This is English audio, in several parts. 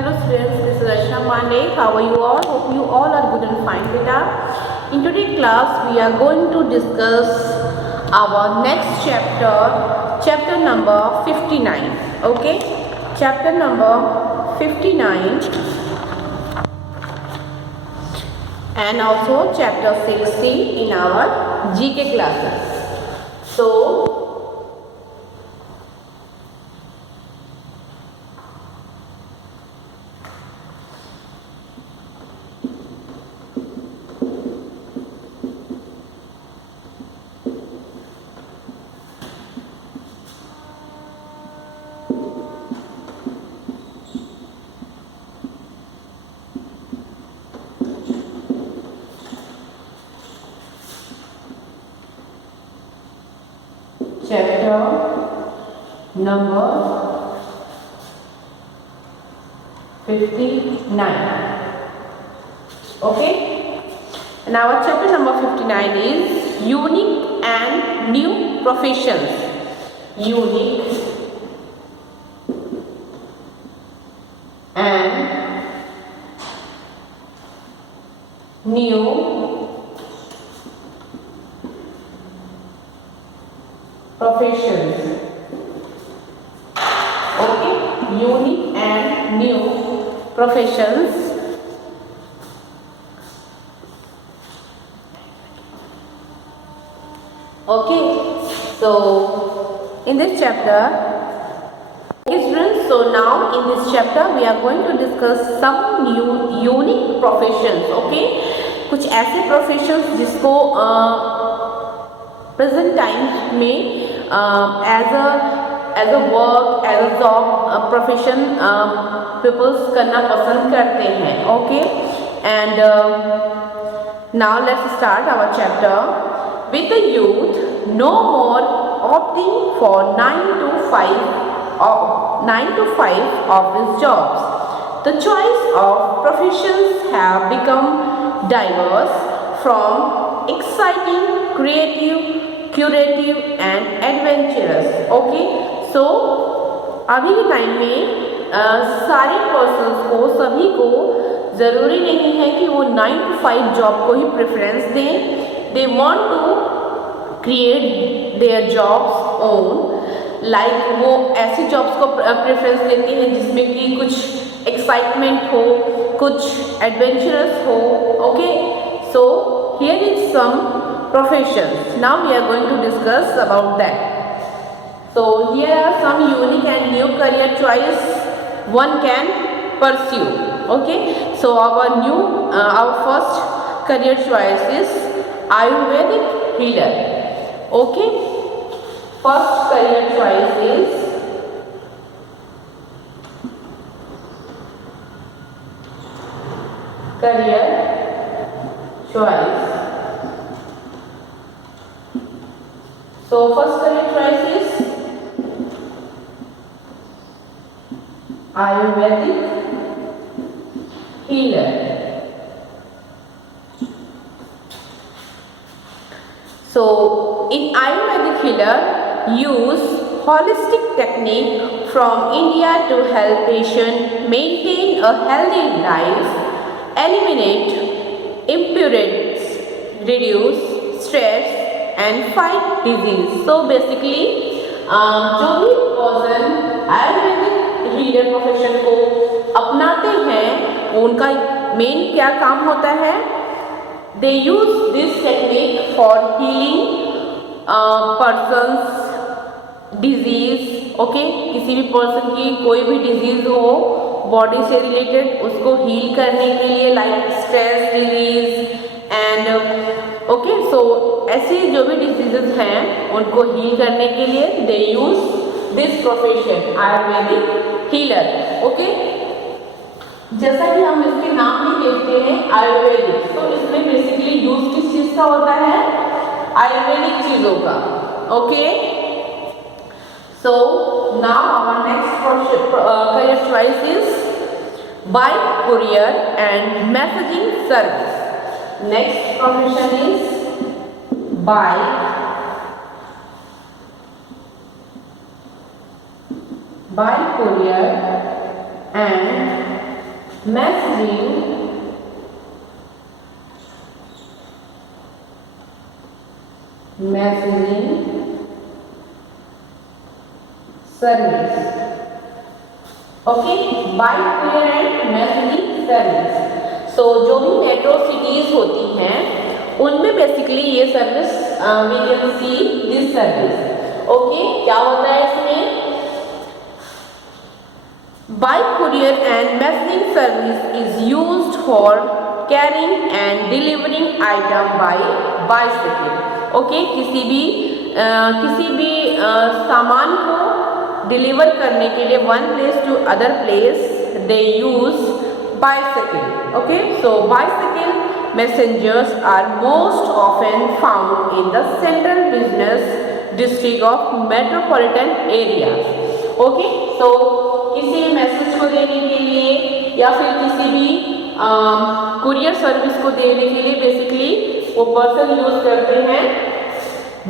Hello students, this is Archana Pandey. How are you all? Hope you all are good and fine beta. In today's class, we are going to discuss our next chapter number 59. Okay, chapter number 59 and also chapter 60 in our GK classes. So, chapter number 59. Okay, and our chapter number 59 is unique and new professions. Unique and new professions. Okay, unique and new professions. Okay, so in this chapter, students, so now in this chapter we are going to discuss some new unique professions. Okay, कुछ ऐसे professions जिसको present time में as a work as a job profession peoples करना पसंद करते हैं. Okay, and now let's start our chapter with the youth no more opting for 9 to 5 office jobs. The choice of professions have become diverse from exciting, creative, curative and adventurous. Okay, so अभी के time में सारे persons को, सभी को ज़रूरी नहीं है कि वो 9 to 5 जॉब को ही प्रेफरेंस दें. They want to create their jobs own. Like वो ऐसी जॉब्स को प्रेफरेंस देते हैं जिसमें कि कुछ एक्साइटमेंट हो, कुछ एडवेंचरस हो. Okay, so here is some professions. Now we are going to discuss about that. So here are some unique and new career choice one can pursue. Okay, so our first career choice is Ayurvedic healer. Okay, first career choice is career choice. So first career choice is Ayurvedic healer. So in Ayurvedic healer use holistic technique from India to help patient maintain a healthy life, eliminate impurities, reduce stress and fight disease. So basically जो भी person Ayurvedic healer profession को अपनाते हैं उनका main क्या काम होता है? They use this technique for healing persons disease. Okay, किसी भी पर्सन की कोई भी डिजीज हो बॉडी से रिलेटेड उसको हील करने के लिए, like stress disease and okay, so ऐसी जो भी डिजीजेस हैं उनको हील करने के लिए they use this profession Ayurvedic healer. Okay, जैसा कि हम इसके नाम में देखते हैं आयुर्वेदिक, तो इसमें बेसिकली यूज किस चीज का होता है? आयुर्वेदिक चीजों का. Okay, so now our next career choice is bike courier and messaging service. Next profession is bike courier and messaging service. Okay, by courier and messaging service. So जो भी मेट्रो सिटीज होती हैं उनमें बेसिकली ये service we can see this service. Okay, क्या होता है इसमें? By courier and messaging service is used for carrying and delivering item by bicycle. Okay, किसी भी सामान को डिलीवर करने के लिए one place to other place they use bicycle. Okay, so bicycle messengers are most often found in the central business district of metropolitan areas. Okay, so किसी भी message को देने के लिए या फिर किसी भी कुरियर सर्विस को देने के लिए बेसिकली वो पर्सन यूज करते हैं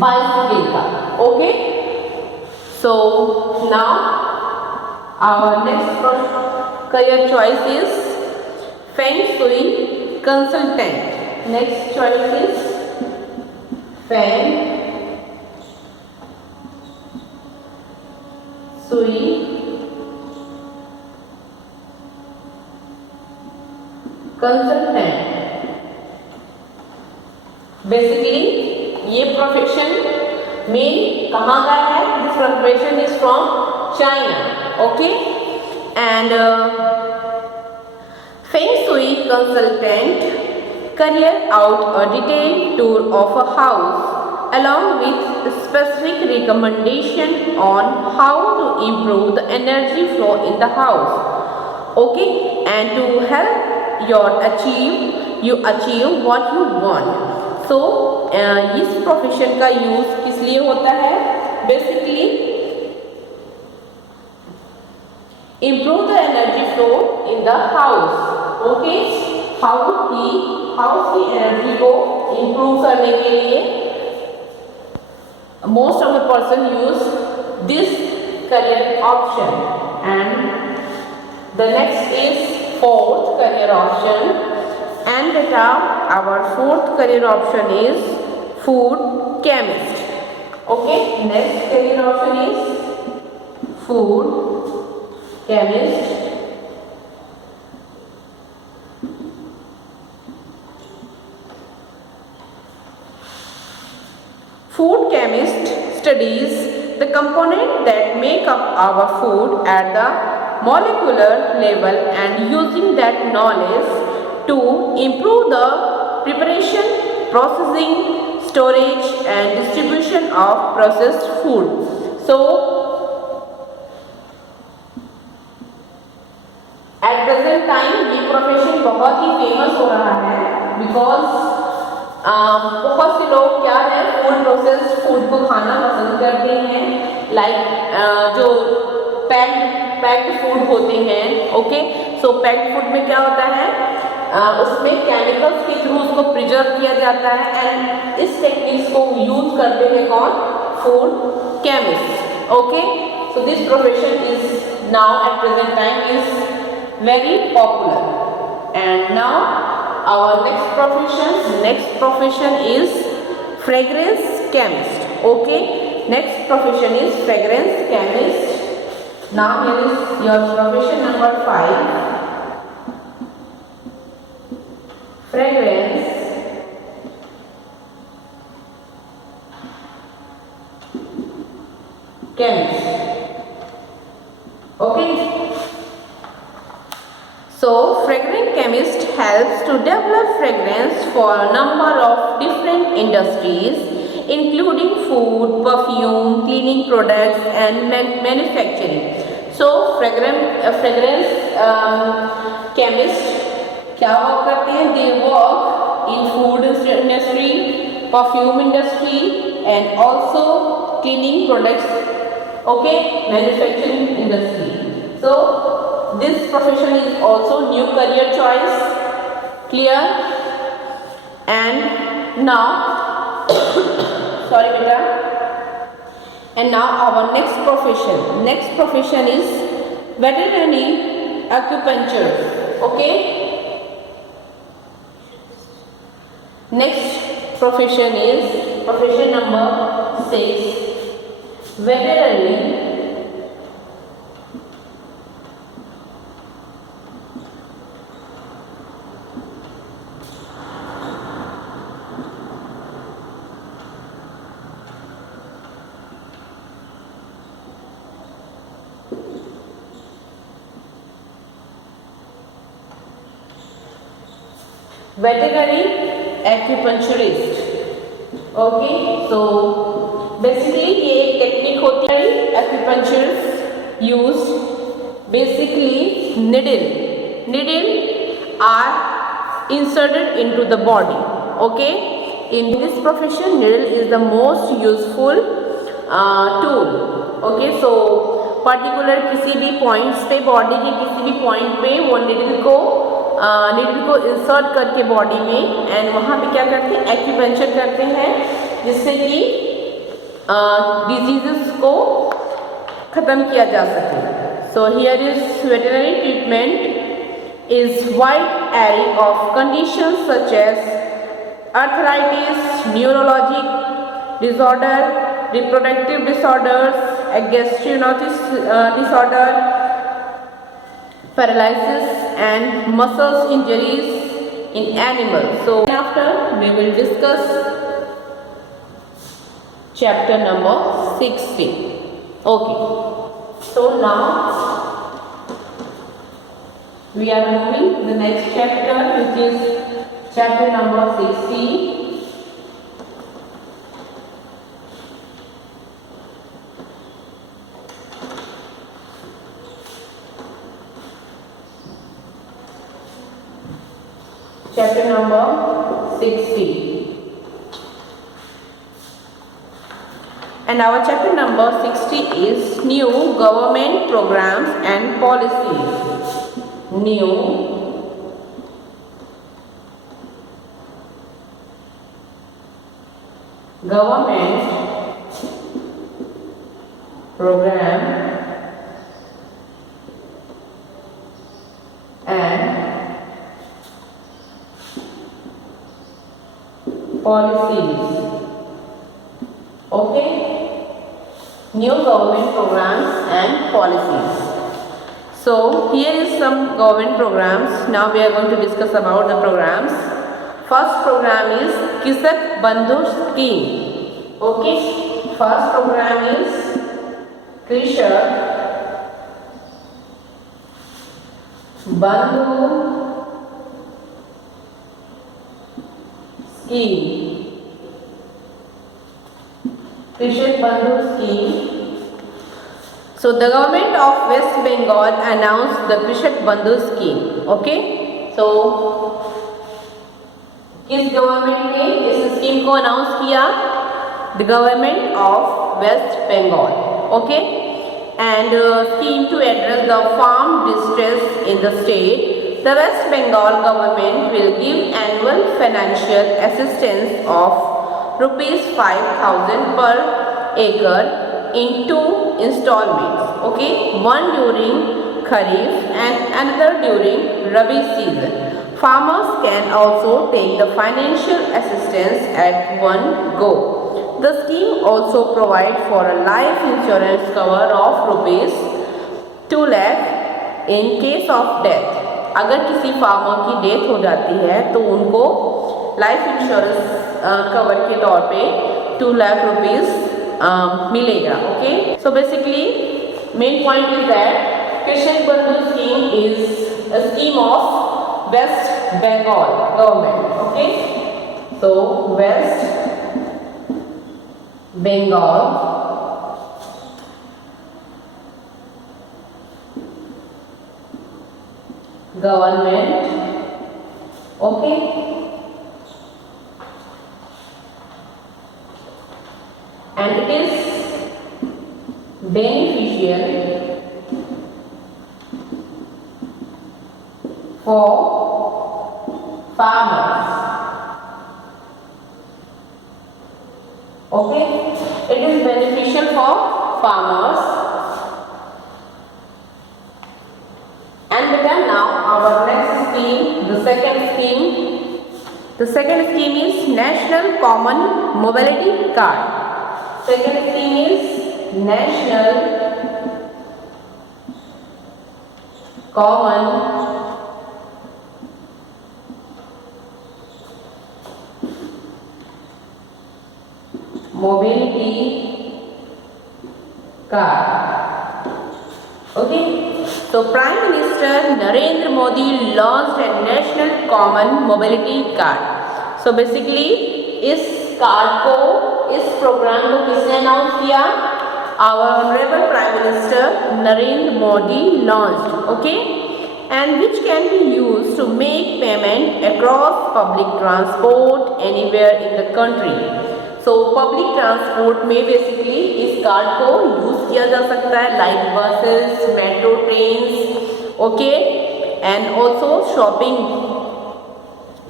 बाइसिकल का। Okay, so now our next career choice is Feng Shui consultant. Next choice is Feng Shui consultant. Basically ये प्रोफेशन मेन कहाँ का है? This profession is from China. Okay, and feng shui consultant carries out a detailed tour of a house along with specific recommendation on how to improve the energy flow in the house. Okay, and to help you achieve what you want. So इस profession का use किस लिए होता है? Basically improve the energy flow in the house. Okay, house की energy को improve करने के लिए most of the person use this career option. And the next is fourth career option, and beta our fourth career option is food chemist. Okay, next career option is food chemist. Food chemist studies the components that make up our food at the molecular level and using that knowledge to improve the preparation, processing, storage and distribution of processed food. So at present time ये profession बहुत ही famous हो रहा है because बहुत से लोग क्या है फूड प्रोसेस्ड फूड को खाना पसंद करते हैं। लाइक जो पैक्ड फूड होते हैं। ओके, सो पैक्ड फूड में क्या होता है? उसमें केमिकल्स के थ्रू उसको प्रिजर्व किया जाता है एंड इस टेक्निक्स को यूज करते हैं कौन? Food chemist. Okay, so this profession is now at present time is very popular. And now our next profession is fragrance chemist. Okay, next profession is fragrance chemist. Now here is your profession number 5, fragrance chemist. Okay, so fragrance chemist helps to develop fragrance for a number of different industries including food, perfume, cleaning products and manufacturing. So fragrance chemist क्या work करते हैं? They work in food industry, perfume industry and also cleaning products. Okay, manufacturing industry. So this profession is also new career choice. Clear? And now sorry beta. And now our next profession is veterinary acupuncture. Okay. Next profession is profession number 6, veterinary. Veterinary acupuncturist. Okay, so basically ये एक technique होती है acupuncture used basically needle are inserted into the body. Okay, in this profession needle is the most useful tool. Okay, so particular किसी भी points पे body के किसी भी पॉइंट पे वो निडल को इंसर्ट करके बॉडी में एंड वहाँ पे क्या करते हैं, एक्यूपेंचर करते हैं, जिससे कि डिजीजेस को ख़त्म किया जा सके. So here is veterinary treatment is wide array of conditions such as arthritis, neurologic disorder, reproductive disorders, gastroenteritis disorder, paralysis and muscles injuries in animals. So after we will discuss chapter number 60. Okay, so now we are moving to the next chapter, which is chapter number 60. Chapter number 60. And our chapter number 60 is new government programs and policies. New government program and policies. Okay, new government programs and policies. So here is some government programs. Now we are going to discuss about the programs. First program is Krisak Bandhu scheme. Okay, first program is Krisak Bandhu scheme. Krisak Bandhu scheme. So the government of West Bengal announced the Krisak Bandhu scheme. Okay, so किस government ने इस scheme को announce किया? The government of West Bengal. Okay, and scheme to address the farm distress in the state, the West Bengal government will give annual financial assistance of rupees 5,000 per acre in 2 installments. Okay, one during Kharif and another during Rabi season. Farmers can also take the financial assistance at one go. The scheme also provides for a life insurance cover of rupees 2 lakh in case of death. अगर किसी farmer की death हो जाती है तो उनको life insurance cover के तौर पे 2 लाख रुपीस मिलेगा. Okay, so basically main point is that कृषक बंधु scheme is a scheme of West Bengal government. Okay, so West Bengal government. Okay, and it is beneficial for farmers. Okay, it is beneficial for farmers. And then now our next The second scheme is National Common Mobility Card. Second scheme is National Common Mobility Card. Okay. So Prime Minister Narendra Modi launched a National Common Mobility Card. So basically इस card को, इस programme को किसने announce किया? Our Honorable Prime Minister Narendra Modi launched. Okay. And which can be used to make payment across public transport anywhere in the country. So public transport में basically इस card को use किया जा सकता है, like buses, metro trains, okay, and also shopping.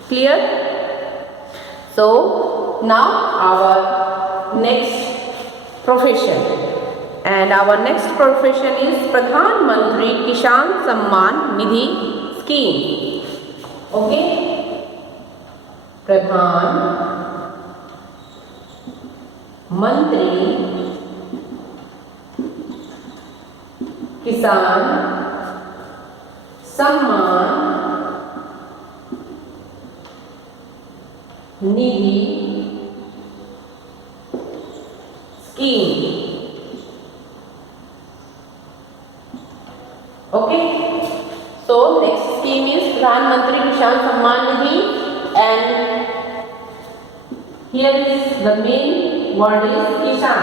Clear? So now our next profession, and our next profession is Pradhan Mantri Kisan Samman Nidhi Scheme. Okay, Pradhan मंत्री किसान Samman Nidhi scheme. Okay, so next scheme is Pradhan Mantri Kisan Samman Nidhi, and here is the main word is Kisan.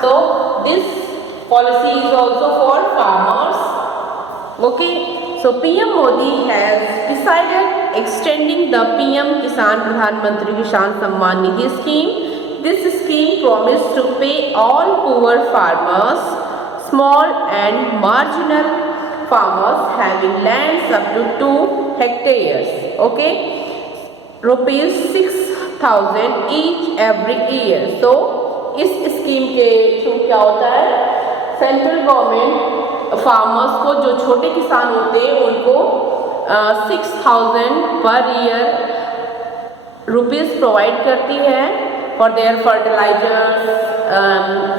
So this policy is also for farmers. Okay, so PM Modi has decided extending the PM Kisan Pradhan Mantri Kisan Samman Nidhi scheme. This scheme promised to pay all poor farmers, small and marginal farmers having lands up to 2 hectares. Okay, ₹6,000 each every year. So इस scheme के through क्या होता है, central government farmers को, जो छोटे किसान होते हैं उनको 6,000 पर ईयर रुपीज़ प्रोवाइड करती है for their fertilisers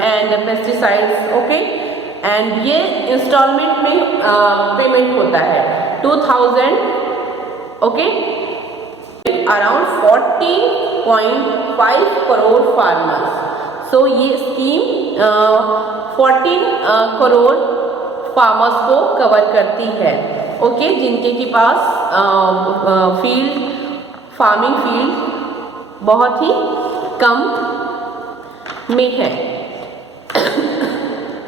and pesticides. Okay, and ये इंस्टॉलमेंट में पेमेंट होता है 2,000. Okay, around 14.5 crore farmers. So ये स्कीम 14 करोड़ फार्मर्स को कवर करती है. ओके, जिनके के पास फार्मिंग फील्ड बहुत ही कम में है.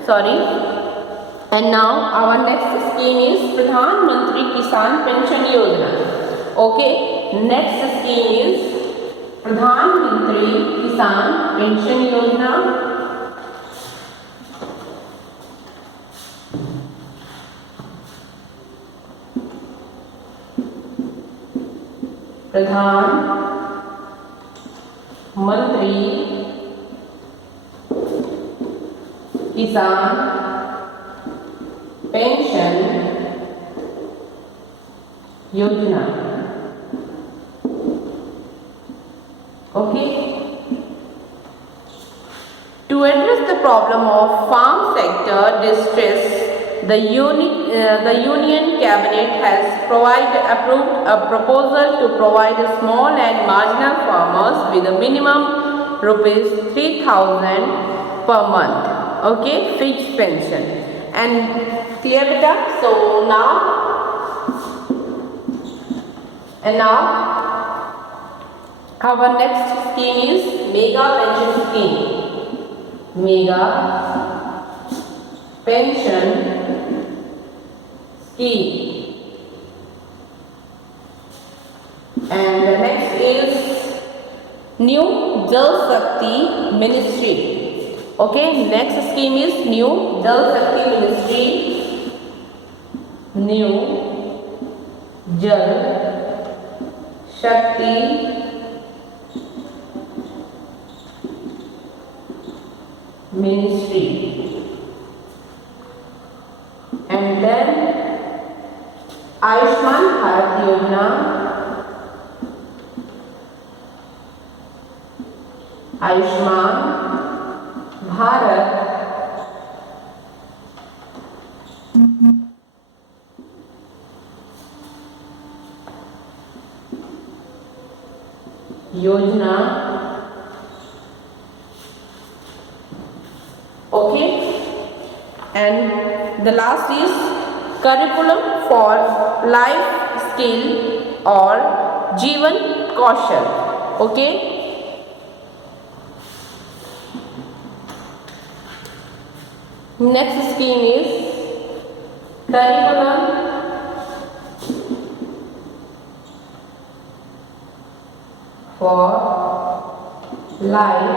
Sorry. And now our next scheme is Pradhan Mantri Kisan pension योजना. Okay, next scheme is Pradhan Mantri Kisan pension योजना. प्रधानमंत्री किसान पेंशन योजना. Okay. To address the problem of farm sector distress, the Union Cabinet has approved a proposal to provide small and marginal farmers with a minimum ₹3,000 per month. Okay, fixed pension. And clear beta? So now our next scheme is Mega Pension Scheme. Mega Pension Scheme. And the next is New Jal Shakti Ministry. Okay, next scheme is New Jal Shakti Ministry. New Jal Shakti Ministry. And then Ayushman Bharat Yojana. Ayushman Bharat योजना. Okay, and the last is curriculum for life skill or जीवन कौशल. Okay, next scheme is curriculum for life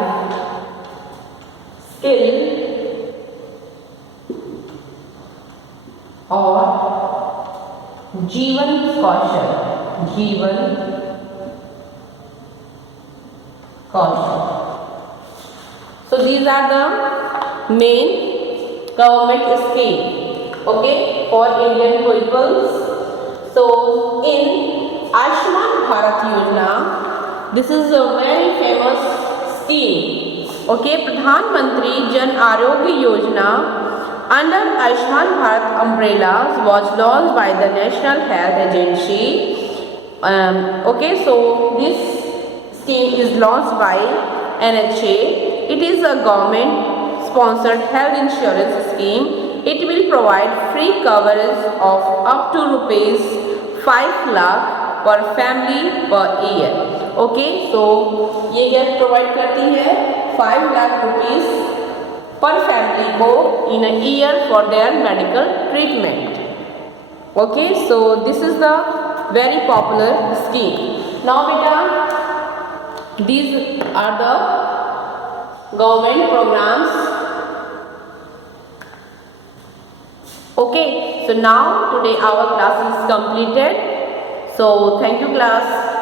skill और जीवन कौशल. जीवन कौशल. So these are the main government scheme, okay, for Indian peoples. So in Ayushman Bharat Yojana, this is a very famous scheme. Okay, प्रधानमंत्री Jan Arogya Yojana under Ayushman Bharat umbrella was launched by the National Health Agency. Okay, so this scheme is launched by NHA. It is a government sponsored health insurance scheme. It will provide free coverage of up to rupees 5 lakh per family per year. Okay, so ये क्या provide करती है 5 lakh rupees पर family को in a year for their medical treatment. Okay, so this is the very popular scheme. Now beta, these are the government programs. Okay, so now today our class is completed. So thank you class.